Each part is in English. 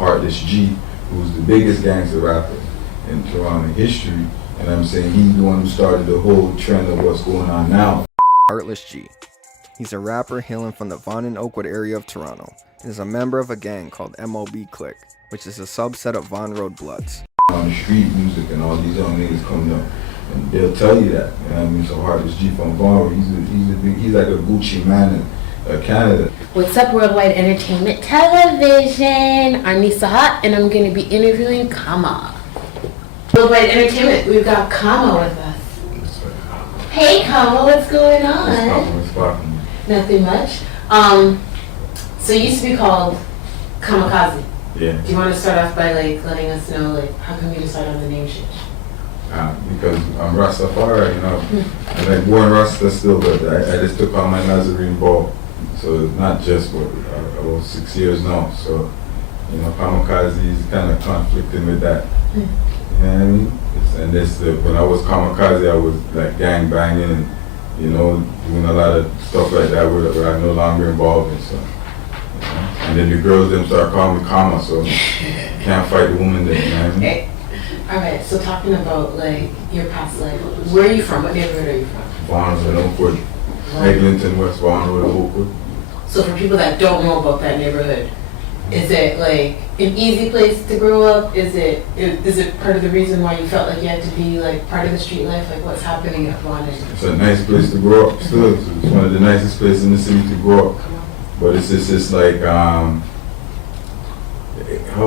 Heartless G, who's the biggest gangster rapper in Toronto history. And I'm saying he's the one who started the whole trend of what's going on now. Heartless G. He's a rapper hailing from the Vaughn Oakwood area of Toronto and is a member of a gang called MOB Click, which is a subset of Vaughan Road Bloods. On the street music and all these young niggas coming up, and they'll tell you that. You know what I mean? So Heartless G from Vaughn, he's like a Gucci man in Canada. What's up, Worldwide Entertainment Television? I'm Nisa Hot, and I'm going to be interviewing Kama. Worldwide Entertainment, we've got Kama with us. Hey Kama, what's going on? What's poppin'? Nothing much. So you used to be called Kamikaze. Yeah. Do you want to start off by letting us know how come you decided on the name change? Because I'm Rastafari, you know. I'm like born Rasta still, but I just took on my Nazarene ball. So it's not just what about 6 years now. So, you know, Kamikaze is kind of conflicting with that. You know what I mean? And when I was Kamikaze, I was like gang banging and, you know, doing a lot of stuff like that where I'm no longer involved in. So, you know? And then the girls them start calling me Kama, so can't fight the woman there, you know what I mean? Hey. Alright, so talking about your past life, where are you from? What neighborhood are you from? Vaughn Oakwood, Eglinton, West Vaughn Oakwood. So for people that don't know about that neighborhood, is it an easy place to grow up? Is it part of the reason why you felt like you had to be part of the street life? Like what's happening at Vaughn? It's a nice place to grow up still. It's one of the nicest places in the city to grow up. But it's just like how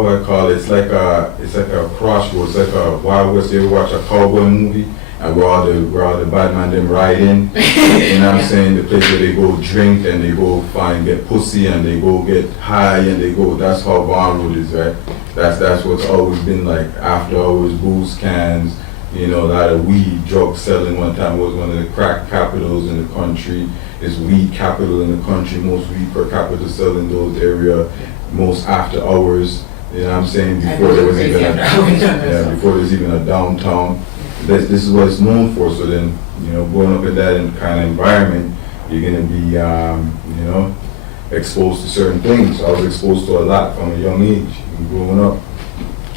I call it, it's like a crossroads, it's like a Wild West. You ever watch a cowboy movie and where all the bad man them ride in? You know what I'm saying? The place where they go drink and they go get pussy and they go get high and they go, that's how Vaughn Road is, right? That's what's always been like. After always booze cans, you know, a lot of weed, drug selling. One time was one of the crack capitals in the country. It's weed capital in the country. Most weed per capita sell in those areas. Most after hours. You know what I'm saying? Before there was even a downtown. This is what it's known for. So then, you know, growing up in that kind of environment, you're gonna be, you know, exposed to certain things. So I was exposed to a lot from a young age, growing up.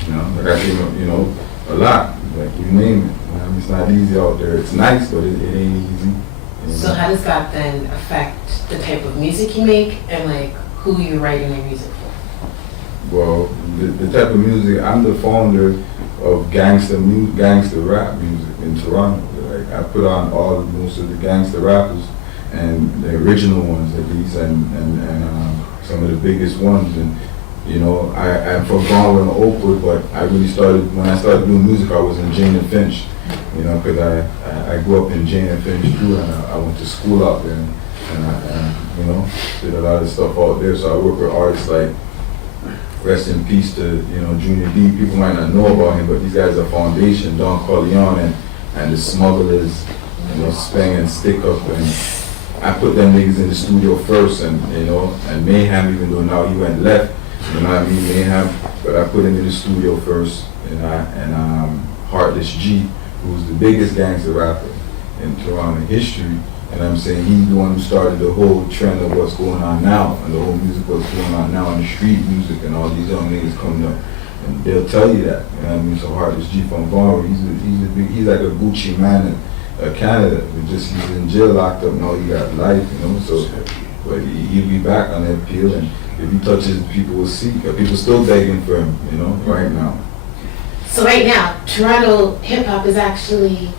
You know, like I think, you know, a lot. Like you name it. You know, I mean, it's not easy out there. It's nice, but it ain't easy. You know? So how does that then affect the type of music you make and who you're writing your music for? Well, the type of music, I'm the founder of gangster rap music in Toronto. Like I put on most of the gangster rappers and the original ones at least, and some of the biggest ones. And you know, I'm from Vaughn Oakwood, but when I started doing music, I was in Jane and Finch. You know, because I grew up in Jane and Finch too, and I went to school out there, and I you know, did a lot of stuff out there. So I work with artists like. Rest in peace to, you know, Junior D. People might not know about him, but these guys are Foundation, Don Corleone and the Smugglaz, you know, Spang and Stick Up, and I put them niggas in the studio first, and you know, and Mayhem, even though now he went left, you know what I mean, Mayhem, but I put him in the studio first, and Heartless G, who's the biggest gangster rapper in Toronto history. And I'm saying he's the one who started the whole trend of what's going on now, and the whole music what's going on now, and the street music, and all these young niggas coming up, and they'll tell you that. You know what I mean? So Heartless G from Vaughn, he's like a Gucci man in Canada. He's in jail, locked up, now he got life, you know. So, but he'll be back on that appeal, and if he touches, people will see. People still begging for him, you know, right now. So right now, Toronto hip hop is actually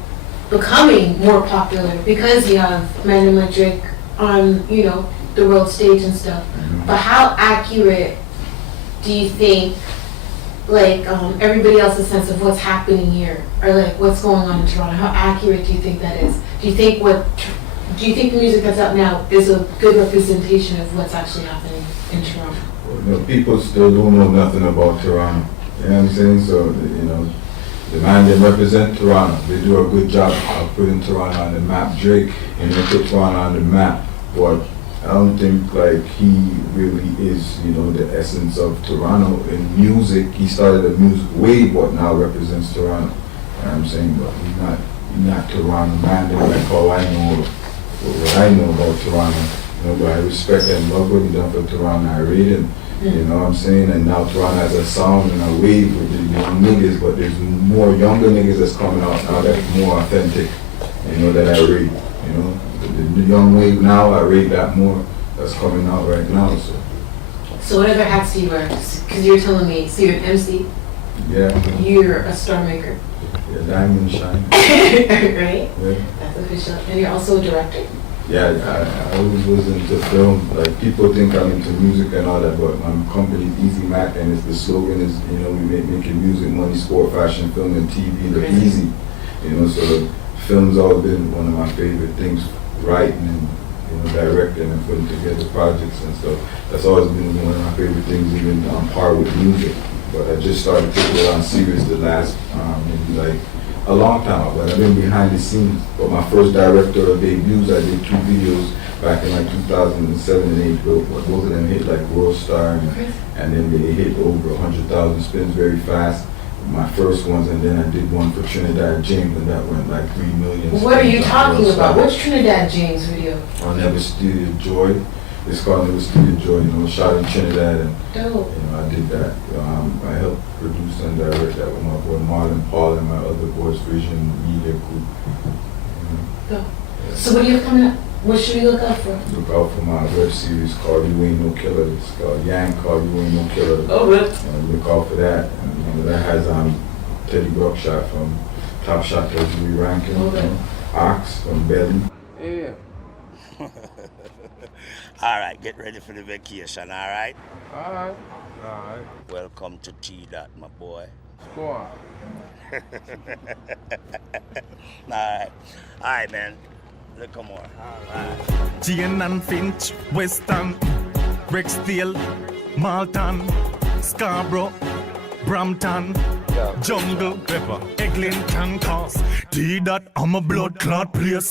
becoming more popular because you have men like Drake on, you know, the world stage and stuff. But how accurate do you think, everybody else's sense of what's happening here, or what's going on in Toronto? How accurate do you think that is? Do you think the music that's out now is a good representation of what's actually happening in Toronto? Well, you know, people still don't know nothing about Toronto. You know what I'm saying? So, you know. The man that represent Toronto, they do a good job of putting Toronto on the map. Drake, and they put Toronto on the map, but I don't think he really is, you know, the essence of Toronto in music. He started a music wave, what now represents Toronto. You know what I'm saying? But he's not Toronto man. Like how I know what I know about Toronto. You know, but I respect and love what he done for Toronto. I rate him. You know what I'm saying? And now Toronto has a sound and a wave with the young niggas, but there's more younger niggas that's coming out now that's more authentic, you know, that I rate. You know, the young wave now, I rate that more. That's coming out right now, so. So whatever hats do you wear, because you're telling me, so you're an MC, Yeah. you're a star maker, Yeah, diamond shine. right? Yeah. That's official. And you're also a director. Yeah, I always was into film. Like, people think I'm into music and all that, but my company Easy Mac, and it's the slogan is, you know, we making music, money, sport, fashion, film, and TV look easy. You know, so film's always been one of my favorite things, writing and, you know, directing and putting together projects and stuff. That's always been one of my favorite things, even on par with music. But I just started taking it on serious the last, maybe like, a long time ago. I've been behind the scenes, but my first directorial debuts, I did 2 videos back in like 2007 and 8. Both of them hit like World Star, and then they hit over 100,000 spins very fast. My first ones, and then I did one for Trinidad James, and that went like 3 million. What are you spins on talking World about? Star. Which Trinidad James video? I'll Never Steal Your Joy. It's called Never Steal Your Joy. You know, shot in Trinidad, and Dope. you know, I did that. I helped produce and direct that with my boy Marlon Paul and my other boys, Vision Media Group. Dope. So what do you have coming up? What should we look out for? Look out for my web series called You Ain't No Killer. It's called Yang called You Ain't No Killer. Oh, really? And look out for that. And you know, that has Teddy Buckshot from Top Shot Louis Rankin, Okay. Ox from Belly. Yeah. All right, get ready for the vacation, all right? All right. All right. Welcome to T-Dot, my boy. Squad. All right, man. Look more. All right. Jane and Finch, Western, Rexdale, Malton, Scarborough, Brampton, Jungle, Pepper, Eglinton, Cause T-Dot, I'm a blood clot place.